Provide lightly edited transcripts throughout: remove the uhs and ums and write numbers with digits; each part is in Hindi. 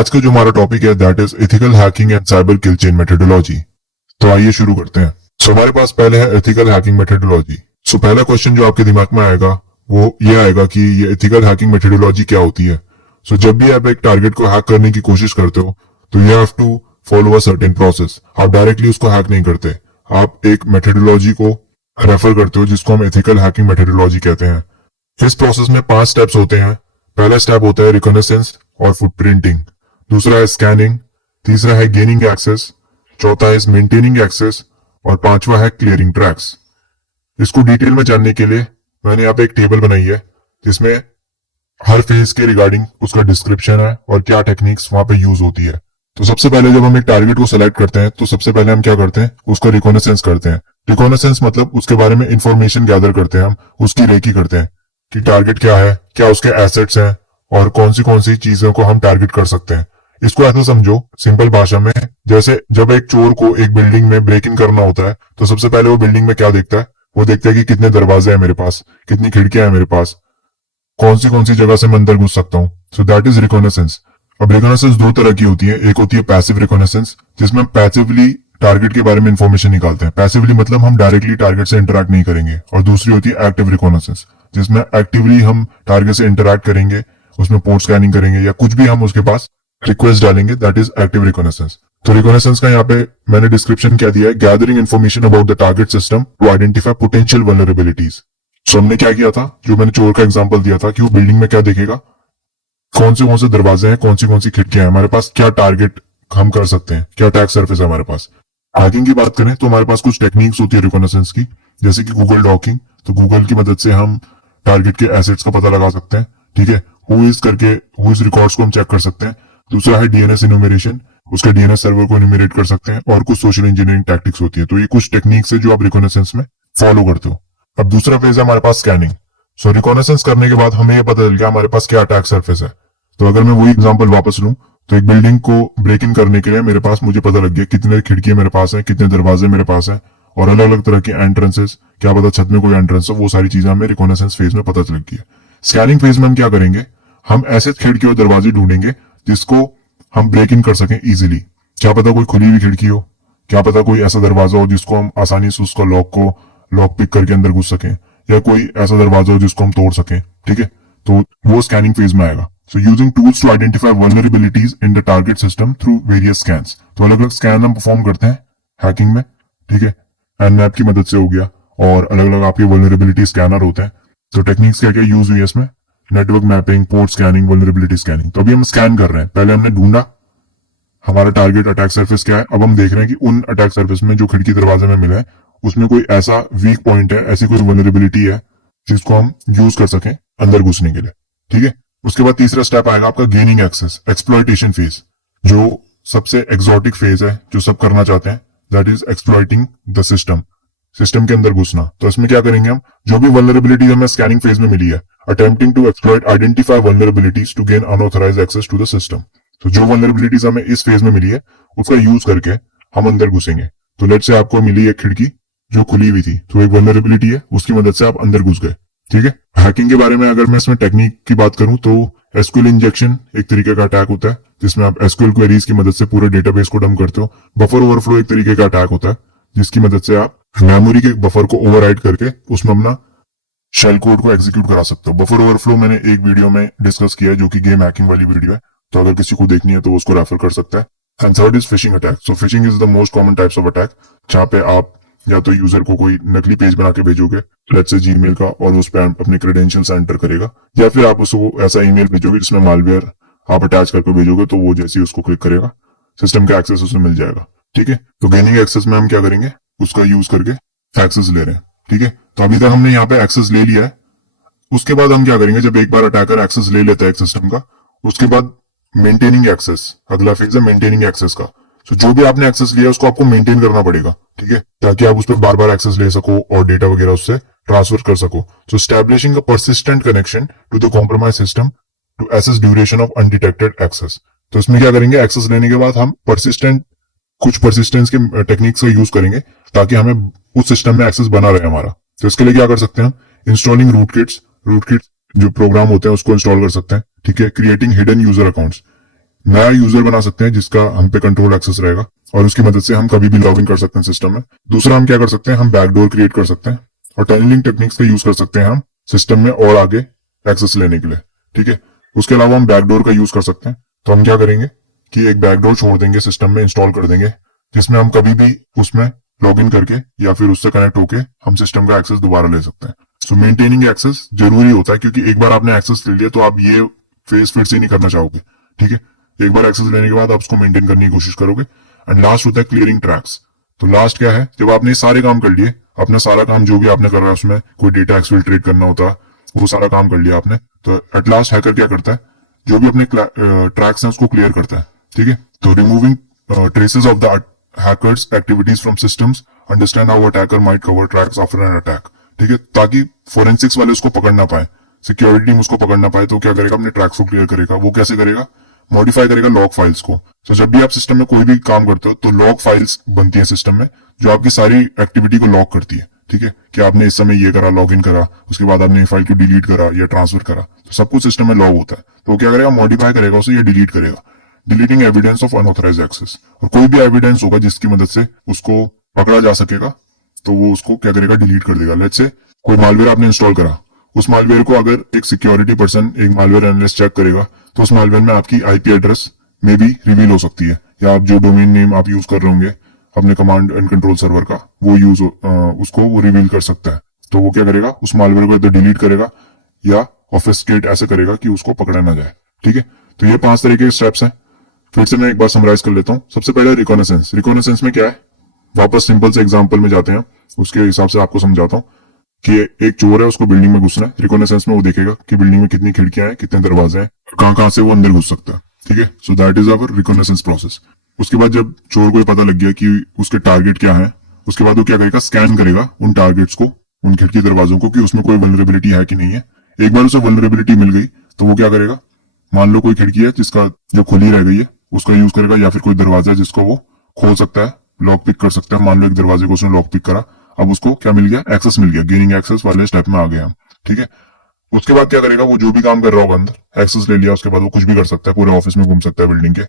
आज का जो हमारा टॉपिक है that is ethical hacking and cyber kill chain methodology. तो आइए शुरू करते हैं। सो हमारे पास पहले है एथिकल हैकिंग मेथोडोलॉजी। सो पहला क्वेश्चन जो आपके दिमाग में आएगा वो ये आएगा कि ये एथिकल हैकिंग मेथोडोलॉजी क्या होती है। सो जब भी आप एक टारगेट को हैक करने की कोशिश करते हो तो you have to follow a certain process. आप डायरेक्टली उसको हैक नहीं करते, आप एक मेथोडोलॉजी को रेफर करते हो जिसको हम एथिकल हैकिंग मेथोडोलॉजी कहते हैं। इस प्रोसेस में 5 स्टेप्स होते हैं। पहला स्टेप होता है रिकॉग्निसेंस और फुटप्रिंटिंग, दूसरा है स्कैनिंग, तीसरा है गेनिंग एक्सेस, चौथा है मेंटेनिंग एक्सेस और पांचवा है क्लियरिंग ट्रैक्स। इसको डिटेल में जानने के लिए मैंने यहाँ पे एक टेबल बनाई है जिसमें हर फेज के रिगार्डिंग उसका डिस्क्रिप्शन है और क्या टेक्निक्स वहां पे यूज होती है। तो सबसे पहले जब हम एक टारगेट को सिलेक्ट करते हैं तो सबसे पहले हम क्या करते हैं, उसका रिकॉग्निसेंस करते हैं। रिकॉग्निसेंस मतलब उसके बारे में इंफॉर्मेशन गैदर करते हैं, हम उसकी रेकी करते हैं कि टारगेट क्या है, क्या उसके एसेट्स हैं और कौन सी चीजों को हम टारगेट कर सकते हैं। इसको ऐसा समझो सिंपल भाषा में, जैसे जब एक चोर को एक बिल्डिंग में ब्रेक इन करना होता है तो सबसे पहले वो बिल्डिंग में क्या देखता है, वो देखता है कि कितने दरवाजे हैं मेरे पास, कितनी खिड़कियां हैं मेरे पास, कौन सी जगह से मैं अंदर घुस सकता हूँ। So that is reconnaissance. अब रिकॉग्निसेंस दो तरह की होती है, एक होती है पैसिव रिकॉग्निसेंस जिसमें हम पैसिवली टारगेट के बारे में इंफॉर्मेशन निकालते हैं। पैसिवली मतलब हम डायरेक्टली टारगेट से इंटरैक्ट नहीं करेंगे। और दूसरी होती है एक्टिव रिकॉग्निसेंस जिसमें एक्टिवली हम टारगेट से इंटरैक्ट करेंगे, उसमें पोर्ट स्कैनिंग करेंगे या कुछ भी हम उसके पास रिक्वेस्ट डालेंगे, दैट इज एक्टिव रिकॉग्निसेंस। तो रिकॉग्निसेंस का यहाँ पे मैंने डिस्क्रिप्शन क्या दिया है, gathering information about the target system to identify potential vulnerabilities. So हमने क्या किया था, जो मैंने चोर का एग्जांपल दिया था कि वो बिल्डिंग में क्या देखेगा, कौन से दरवाजे हैं, कौन सी खिड़कियां हैं, हमारे पास क्या टारगेट हम कर सकते हैं, क्या अटैक सरफेस है हमारे पास। हैकिंग की बात करें तो हमारे पास कुछ टेक्निक्स होती है रिकॉग्निसेंस की, जैसे कि गूगल डॉकिंग। तो गूगल की मदद से हम टारगेट के एसेट्स का पता लगा सकते हैं, ठीक है। हु इज रिकॉर्ड्स को हम चेक कर सकते हैं। दूसरा है डीएनएस इन्यूमरेशन, उसके डीएनएस सर्वर को इन्यूमरेट कर सकते हैं। और कुछ सोशल इंजीनियरिंग टैक्टिक्स होती है। तो ये कुछ टेक्निक्स है जो आप रिकॉग्निसेंस में फॉलो करते हो। अब दूसरा फेज है हमारे पास स्कैनिंग। सो रिकॉग्निसेंस करने के बाद हमें ये पता चल गया हमारे पास क्या अटैक सरफेस है। तो अगर मैं वही एग्जांपल वापस लूं तो एक बिल्डिंग को ब्रेक इन करने के लिए मेरे पास मुझे पता लग गया कितने खिड़कियां मेरे पास है, कितने दरवाजे मेरे पास है और अलग अलग तरह के एंट्रेंसेस, क्या पता छत में कोई एंट्रेंस हो, वो सारी चीजें हमें रिकॉग्निसेंस फेज में पता चल गई है। स्कैनिंग फेज में हम क्या करेंगे, हम ऐसे खिड़की और दरवाजे ढूंढेंगे जिसको हम ब्रेक इन कर सकें इजिली। क्या पता कोई खुली हुई खिड़की हो, क्या पता कोई ऐसा दरवाजा हो जिसको हम आसानी से उसका लॉक पिक करके अंदर घुस सकें, या कोई ऐसा दरवाजा हो जिसको हम तोड़ सकें, ठीक है। तो वो स्कैनिंग फेज में आएगा। So using tools to identify vulnerabilities in the target system through various scans. तो अलग अलग स्कैन हम परफॉर्म करते हैं हैकिंग में, ठीक है। एनमैप की मदद से हो गया और अलग अलग आपके वल्नरेबिलिटी स्कैनर होते हैं। तो टेक्निक्स क्या क्या यूज हुई है इसमें, network mapping, port scanning, vulnerability scanning. तो अभी हम स्कैन कर रहे हैं। पहले हमने ढूंढा हमारा टारगेट अटैक सर्फेस क्या है, अब हम देख रहे हैं कि उन अटैक सर्फेस में जो खिड़की दरवाजे में मिला है उसमें कोई ऐसा वीक पॉइंट है, ऐसी कोई वल्नरेबिलिटी है जिसको हम यूज कर सकें अंदर घुसने के लिए, ठीक है। उसके बाद तीसरा स्टेप आएगा आपका गेनिंग एक्सेस, एक्सप्लॉयटेशन फेज, जो सबसे एक्सोटिक फेज है, जो सब करना चाहते हैं, that is exploiting the system के अंदर घुसना। तो इसमें क्या करेंगे, हम जो भी वल्नरेबिलिटी हमें स्कैनिंग फेज में मिली है, attempting to exploit identify vulnerabilities to gain unauthorised access to the system. तो जो वल्नरेबिलिटीज हमें इस फेज में मिली है उसका यूज करके हम अंदर घुसेंगे। तो लेट से आपको मिली एक खिड़की जो खुली हुई थी, तो एक वल्नरेबिलिटी है, उसकी मदद से आप अंदर घुस गए, ठीक है। हैकिंग के बारे में अगर मैं इसमें टेक्निक की बात करूं तो एसक्यूएल इंजेक्शन एक तरीके का अटैक होता है जिसमें आप एसक्यूएल क्वेरीज की मदद से पूरे डेटाबेस को डंप करते हो। बफर ओवरफ्लो एक तरीके का अटैक होता है जिसकी मदद से आप मेमोरी के बफर को ओवरराइड करके उसमें अपना शेल कोड को एग्जीक्यूट करा सकते हो। बफर ओवरफ्लो मैंने एक वीडियो में डिस्कस किया है जो कि गेम हैकिंग वाली वीडियो है, तो अगर किसी को देखनी है तो उसको रेफर कर सकता है। And third is phishing attack. So fishing is the most common types of attack, जहां पे आप या तो यूजर को कोई नकली पेज बना के भेजोगे, लेट्स से जीमेल का, और उस पर अपने क्रेडेंशियल्स एंटर करेगा, या फिर आप उसको ऐसा ईमेल भेजोगे जिसमें मालवेयर आप अटैच करके भेजोगे, तो वो जैसे ही उसको क्लिक करेगा सिस्टम का एक्सेस उसे मिल जाएगा, ठीक है। तो गेनिंग एक्सेस में हम क्या करेंगे, उसका यूज करके एक्सेस ले रहे हैं, ठीक है। तो अभी तक हमने यहाँ पे एक्सेस ले लिया है। उसके बाद हम क्या करेंगे, जब एक बार अटैकर एक्सेस ले लेता है एक सिस्टम का, उसके बाद मेंटेनिंग एक्सेस, अगला फेज है मेंटेनिंग एक्सेस का। तो जो भी आपने एक्सेस लिया उसको आपको मेंटेन करना पड़ेगा, ठीक है, ताकि आप उस पर बार बार एक्सेस ले सको और डेटा वगैरह उससे ट्रांसफर कर सको। So establishing a persistent connection to the compromise system to assess duration of undetected access. तो इसमें क्या करेंगे, एक्सेस लेने के बाद हम कुछ परसिस्टेंस के टेक्निक्स का यूज करेंगे ताकि हमें उस सिस्टम में एक्सेस बना रहे हमारा। तो इसके लिए क्या कर सकते हैं हम, इंस्टॉलिंग रूटकिट्स जो प्रोग्राम होते हैं उसको इंस्टॉल कर सकते हैं, ठीक है। क्रिएटिंग हिडन यूजर अकाउंट्स, नया यूजर बना सकते हैं जिसका हम पे कंट्रोल एक्सेस रहेगा और उसकी मदद से हम कभी भी लॉग इन कर सकते हैं सिस्टम में। दूसरा हम क्या कर सकते हैं, हम बैकडोर क्रिएट कर सकते हैं और टनलिंग टेक्निक्स का यूज कर सकते हैं हम सिस्टम में और आगे एक्सेस लेने के लिए। ठीक है, उसके अलावा हम बैकडोर का यूज कर सकते हैं। तो हम क्या करेंगे कि एक बैकडोर छोड़ देंगे सिस्टम में, इंस्टॉल कर देंगे, जिसमें हम कभी भी उसमें लॉग इन करके या फिर उससे कनेक्ट होके हम सिस्टम का एक्सेस दोबारा ले सकते हैं। सो मेंटेनिंग एक्सेस जरूरी होता है, क्योंकि एक बार आपने एक्सेस ले लिया तो आप ये फेस फिर से नहीं करना चाहोगे। ठीक है, एक बार एक्सेस लेने के बाद आप उसको मेंटेन करने की कोशिश करोगे। एंड लास्ट होता है क्लियरिंग ट्रैक्स। तो लास्ट क्या है, जब आपने सारे काम कर लिए, अपना सारा काम जो भी आपने कर रहा है उसमें कोई डेटा एक्सफिल्ट्रेट करना होता है, वो सारा काम कर लिया आपने, तो एट लास्ट हैकर क्या करता है, जो भी अपने ट्रैक्स हैं उसको क्लियर करता है। ठीक है, तो removing traces of the hackers activities from systems, understand how attacker might cover tracks after an attack. ठीक है, ताकि फोरेंसिक्स वाले उसको पकड़ ना पाए, सिक्योरिटी टीम उसको पकड़ ना पाए, तो क्या करेगा, अपने ट्रैक्स को क्लियर करेगा। वो कैसे करेगा, मॉडिफाई करेगा लॉग फाइल्स को। तो जब भी आप सिस्टम में कोई भी काम करते हो तो लॉग फाइल्स बनती है सिस्टम में, जो आपकी सारी एक्टिविटी को लॉग करती है। ठीक है, कि आपने इस समय ये करा, लॉग इन करा, उसके बाद आपने फाइल को डिलीट करा या ट्रांसफर करा, तो सब कुछ सिस्टम में लॉग होता है। तो वो क्या करेगा, मॉडिफाई करेगा उसे या डिलीट करेगा। Deleting evidence of unauthorised access, और कोई भी एविडेंस होगा जिसकी मदद से उसको पकड़ा जा सकेगा तो वो उसको क्या करेगा, डिलीट कर देगा। लेट्स से कोई मालवेयर आपने इंस्टॉल करा, उस मालवेयर को अगर एक सिक्योरिटी पर्सन, एक मालवेयर एनालिस्ट चेक करेगा, तो उस मालवेयर में आपकी आईपी एड्रेस में भी रिवील हो सकती है, या आप जो डोमेन नेम आप यूज कर रहे होंगे अपने कमांड एंड कंट्रोल सर्वर का, वो उसको वो रिवील कर सकता है। तो वो क्या करेगा, उस मालवेयर को इधर डिलीट करेगा या ऑफिसकेट ऐसे करेगा कि उसको पकड़ा ना जाए। ठीक है, तो ये 5 तरीके के स्टेप्स हैं। फिर से मैं एक बार समराइज कर लेता हूँ। सबसे पहले रिकॉनेसेंस। रिकॉनेसेंस में क्या है, वापस सिंपल से एग्जांपल में जाते हैं, उसके हिसाब से आपको समझाता हूँ कि एक चोर है, उसको बिल्डिंग में घुसना है। रिकॉनेसेंस में वो देखेगा कि बिल्डिंग में कितनी खिड़कियां हैं, कितने दरवाजे हैं, कहां कहां से वो अंदर घुस सकता है। ठीक है, so that is our reconnaissance process. उसके बाद जब चोर को ये पता लग गया कि उसके टारगेट क्या है, उसके बाद वो क्या करेगा, स्कैन करेगा उन टारगेट्स को, उन खिड़की दरवाजों को, कि उसमें कोई वल्नरेबिलिटी है कि नहीं है। एक बार उसे वल्नरेबिलिटी मिल गई तो वो क्या करेगा, मान लो कोई खिड़की है जिसका जो खुली रह गई है, उसका यूज करेगा, या फिर कोई दरवाजा है जिसको वो खोल सकता है, लॉक पिक कर सकता है। मान लो एक दरवाजे को उसने लॉक पिक करा, अब उसको क्या मिल गया, एक्सेस मिल गया, गेनिंग एक्सेस वाले स्टेप में आ गए हम। ठीक है, उसके बाद क्या करेगा, वो जो भी काम कर रहा होगा अंदर, एक्सेस ले लिया, उसके बाद वो कुछ भी कर सकता है, पूरे ऑफिस में घूम सकता है बिल्डिंग के।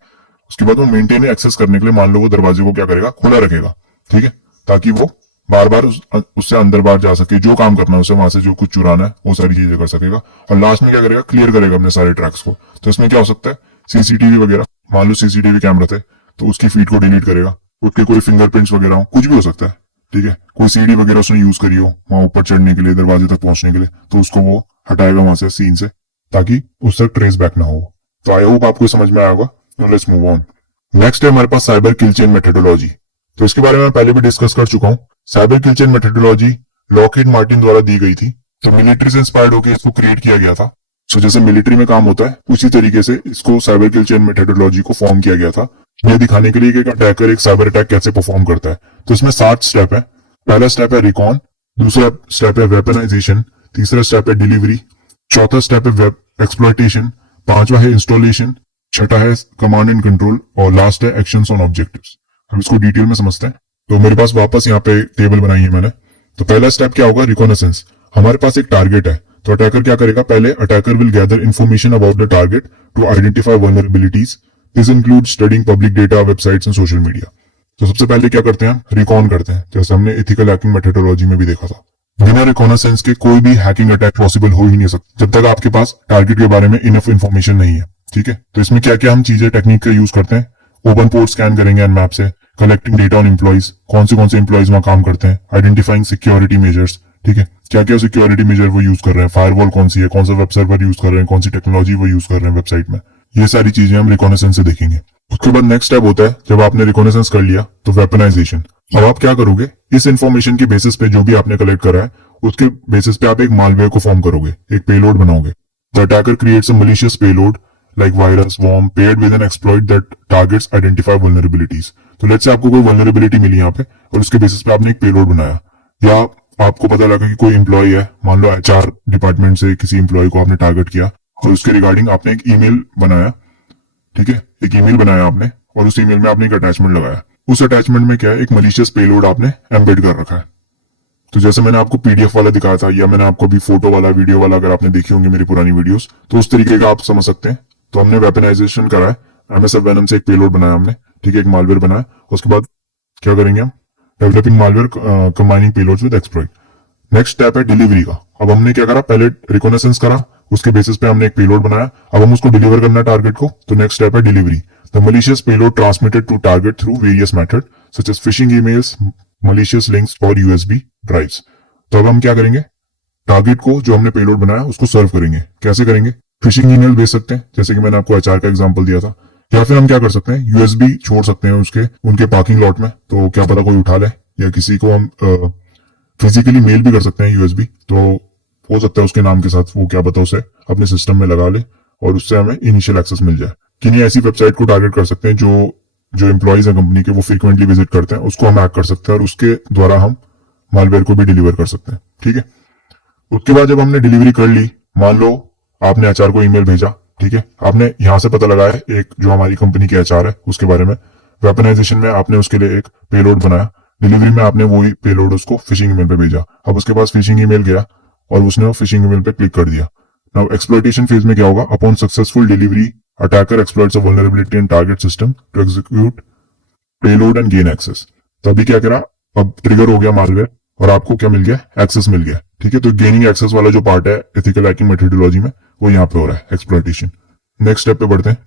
उसके बाद वो मेंटेन एक्सेस करने के लिए मान लो वो दरवाजे को क्या करेगा, खुला रखेगा। ठीक है, ताकि वो बार बार उससे अंदर बाहर जा सके, जो काम करना है उसे, वहां से जो कुछ चुराना है वो सारी चीजें कर सकेगा। और लास्ट में क्या करेगा, क्लियर करेगा अपने सारे ट्रैक्स को। तो इसमें क्या हो सकता है, सीसीटीवी वगैरह, मान लो सीसीटीवी कैमरा थे तो उसकी फीड को डिलीट करेगा, उसके कोई फिंगरप्रिंट्स वगैरह हो, कुछ भी हो सकता है। ठीक है, कोई सीढ़ी वगैरह उसने यूज करी हो वहां ऊपर चढ़ने के लिए, दरवाजे तक पहुंचने के लिए, तो उसको वो हटाएगा वहां से, सीन से, ताकि उससे ट्रेस बैक ना हो। तो आई होप आपको समझ में आया होगा। Let's move on. नेक्स्ट है हमारे पास साइबर किल चेन मेथोडोलॉजी। तो इसके बारे में पहले भी डिस्कस कर चुका हूँ। Cyber kill chain methodology Lockheed Martin द्वारा दी गई थी, तो मिलिट्री से इंस्पायर्ड होकर इसको क्रिएट किया गया था। सो जैसे मिलिट्री में काम होता है उसी तरीके से इसको साइबर किल चेन मेथोडोलॉजी को फॉर्म किया गया था, यह दिखाने के लिए कि एक अटैकर एक साइबर अटैक कैसे परफॉर्म करता है। तो इसमें 7 स्टेप है। पहला स्टेप है रिकॉन, दूसरा स्टेप है वेपनाइजेशन, तीसरा स्टेप है डिलीवरी, चौथा स्टेप है वेब एक्सप्लॉयटेशन, पांचवा है इंस्टॉलेशन, छठा है कमांड एंड कंट्रोल, और लास्ट है एक्शंस ऑन ऑब्जेक्टिव्स। हम इसको डिटेल में समझते हैं। तो मेरे पास वापस यहाँ पे टेबल बनाई है मैंने। तो पहला स्टेप क्या होगा, रिकॉनेसेंस। हमारे पास एक टारगेट है, तो अटैकर क्या करेगा, पहले attacker will gather information about the target to identify vulnerabilities. This include studying public data, websites and social media. तो सबसे पहले क्या करते हैं, रिकॉन करते हैं, जैसे हमने एथिकल हैकिंग मेथोडोलॉजी में भी देखा था। बिना रिकॉनेसेंस के कोई भी हैकिंग अटैक पॉसिबल हो ही नहीं सकता जब तक आपके पास टारगेट के बारे में इनफ इन्फॉर्मेशन नहीं है। ठीक है, तो इसमें क्या क्या हम चीजें टेक्निक का यूज करते हैं, ओपन पोर्ट स्कैन करेंगे एंड मैप से, कलेक्टिंग डेटा ऑन एम्प्लॉइज, कौन से एम्प्लॉइज वहां काम करते हैं, आइडेंटिफाइंग सिक्योरिटी मेजर्स। ठीक है, क्या क्या सिक्योरिटी मेजर वो यूज कर रहे हैं, फायरवॉल कौन सी है, कौन सा वेब सर्वर यूज कर रहे हैं, कौन सी टेक्नोलॉजी वो यूज कर रहे हैं वेबसाइट में, ये सारी चीजें हम रिकॉनेसेंस से देखेंगे। उसके बाद नेक्स्ट स्टेप होता है, जब आपने रिकॉनेसेंस कर लिया तो वेपनाइजेशन। अब आप क्या करोगे, इस इंफॉर्मेशन के बेसिस पे जो भी आपने कलेक्ट करा है उसके बेसिस पे आप एक मालवेयर को फॉर्म करोगे, एक पेलोड बनाओगे। The attacker creates a malicious payload like virus, worm paired with an exploit that targets identify vulnerabilities। तो लेट्स से आपको कोई vulnerability मिली यहाँ पे और उसके बेसिस पे आपने एक पेलोड बनाया, या आपको पता लगा कि कोई एम्प्लॉय है, मान लो HR डिपार्टमेंट से किसी एम्प्लॉय को आपने टारगेट किया और उसके रिगार्डिंग आपने एक ईमेल बनाया। ठीक है, एक ईमेल बनाया आपने और उस ईमेल में आपने एक अटैचमेंट लगाया। उस अटैचमेंट में क्या है, एक मलिशियस पेलोड आपने एम्बेड कर रखा है। तो जैसे मैंने आपको PDF वाला दिखाया था, या मैंने आपको अभी फोटो वाला, वीडियो वाला, अगर आपने देखी होंगी मेरी पुरानी वीडियोस, तो उस तरीके का आप समझ सकते हैं। तो हमने वेपनाइजेशन करा है, MSF Venom से एक पेलोड बनाया हमने, ठीक है, एक मालवेयर बनाया। उसके बाद क्या करेंगे हम, developing malware combining payloads with exploit. Next step है डिलीवरी का। अब हमने क्या करा, पहले रिकॉनेसेंस करा, उसके बेसिस पे हमने एक पेलोड बनाया, अब हम उसको डिलीवर करना है टारगेट को, तो नेक्स्ट स्टेप है delivery. The malicious payload transmitted to target through various method such as phishing emails, malicious links और यूएसबी ड्राइव्स। तो अब हम क्या करेंगे, टारगेट को जो हमने पेलोड बनाया उसको सर्व करेंगे। कैसे करेंगे, फिशिंग ईमेल भेज सकते हैं, जैसे कि मैंने आपको एचआर का एग्जांपल दिया था, या फिर हम क्या कर सकते हैं, यूएसबी छोड़ सकते हैं उसके उनके पार्किंग लॉट में, तो क्या पता कोई उठा ले, या किसी को हम फिजिकली मेल भी कर सकते हैं यूएसबी, तो हो सकता है उसके नाम के साथ वो क्या पता उसे अपने सिस्टम में लगा ले और उससे हमें इनिशियल एक्सेस मिल जाए। किन्हीं ऐसी वेबसाइट को टारगेट कर सकते हैं जो जो एम्प्लॉइज है कंपनी के वो फ्रीक्वेंटली विजिट करते हैं, उसको हम हैक कर सकते हैं और उसके द्वारा हम मालवेयर को भी डिलीवर कर सकते हैं, ठीक है। उसके बाद जब हमने डिलीवरी कर ली, मान लो आपने एचआर को ईमेल भेजा, ठीक है, आपने यहां से पता लगाया एक जो हमारी कंपनी के एचआर है उसके बारे में, वेपनाइजेशन में आपने उसके लिए एक पेलोड बनाया, डिलीवरी में आपने वही पेलोड उसको फिशिंग ईमेल पे भेजा। अब उसके पास फिशिंग ईमेल गया और उसने वो फिशिंग ईमेल पे क्लिक कर दिया। नाउ एक्सप्लॉइटेशन फेज में क्या होगा, upon successful delivery attacker exploits a vulnerability in target system to execute payload and gain access. तो अभी क्या करा, अब ट्रिगर हो गया मालवेयर और आपको क्या मिल गया, एक्सेस मिल गया, ठीक है। तो गेनिंग एक्सेस वाला जो पार्ट है एथिकल हैकिंग मेथोडोलॉजी में वो यहाँ पे हो रहा है, एक्सप्लॉइटेशन। नेक्स्ट स्टेप पे बढ़ते हैं।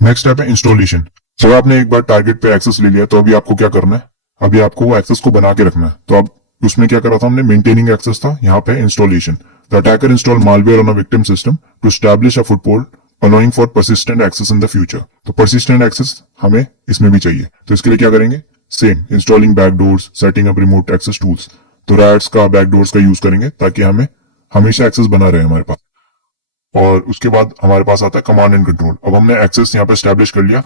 नेक्स्ट स्टेप है इंस्टॉलेशन। जब आपने एक बार टारगेट पे एक्सेस ले लिया तो अभी आपको क्या करना है, अभी आपको वो एक्सेस को बना के रखना है। तो अब उसमें क्या करा था हमने, मेंटेनिंग एक्सेस था, यहाँ पे installation. The attacker install malware on a victim system to establish a foothold allowing for persistent access in the future. तो परसिस्टेंट एक्सेस हमें इसमें भी चाहिए, तो इसके लिए क्या करेंगे, same installing backdoors, setting up remote access tools. तो रैट्स का, बैकडोर्स का यूज करेंगे ताकि हमें हमेशा एक्सेस बना रहे हमारे पास। और उसके बाद हमारे पास आता है कमांड एंड कंट्रोल। अब हमने एक्सेस यहाँ पे स्टैब्लिश कर लिया,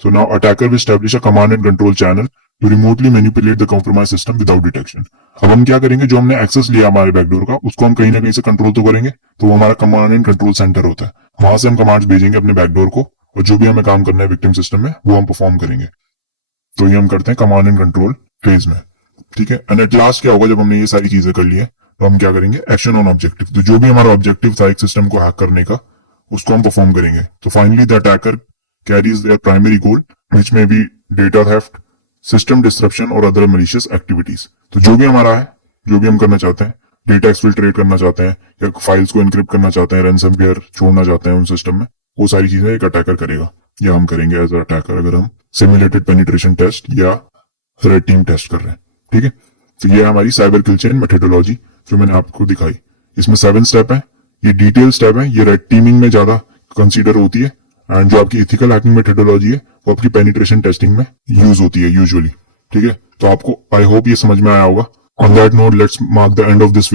so now attacker will establish a command and control channel to remotely manipulate the compromised system without detection। अब हम क्या करेंगे, जो हमने एक्सेस लिया हमारे बैकडोर का उसको हम कहीं ना कहीं से कंट्रोल तो करेंगे, तो वो हमारा कमांड एंड कंट्रोल सेंटर होता है, वहां से हम कमांड्स भेजेंगे अपने बैकडोर को और जो भी हमें काम करना है विक्टिम सिस्टम में वो हम परफॉर्म करेंगे। तो ये हम करते हैं कमांड एंड कंट्रोल फेज में, ठीक है। एंड एट लास्ट क्या होगा, जब हमने ये सारी चीजें कर ली है तो हम क्या करेंगे, एक्शन ऑन ऑब्जेक्टिव। तो जो भी हमारा ऑब्जेक्टिव था एक सिस्टम को हैक करने का उसको हम परफॉर्म करेंगे। तो finally the attacker carries there primary goal which may be data theft, system disruption और other malicious activities। तो जो भी हमारा है, जो भी हम करना चाहते हैं, डेटा एक्सफिल्ट्रेट करना चाहते हैं या फाइल्स को इनक्रिप्ट करना चाहते हैं, रैनसमवेयर छोड़ना चाहते हैं उन सिस्टम में, वो सारी चीजें एक अटैकर करेगा या हम करेंगे एज अ अटैकर अगर हम सिमुलेटेड पेनिट्रेशन टेस्ट या रेड टीम टेस्ट कर रहे हैं, ठीक है। तो ये हमारी साइबर किल चेन मेथोडोलॉजी जो मैंने आपको दिखाई। इसमें 7 स्टेप है, ये डिटेल स्टेप है, ये रेड टीमिंग में ज्यादा कंसीडर होती है एंड जो आपकी इथिकल हैकिंग मेथोडोलॉजी है वो आपकी पेनिट्रेशन टेस्टिंग में यूज होती है यूजुअली, ठीक है। तो आपको आई होप ये समझ में आया होगा। On that note let's mark the end of this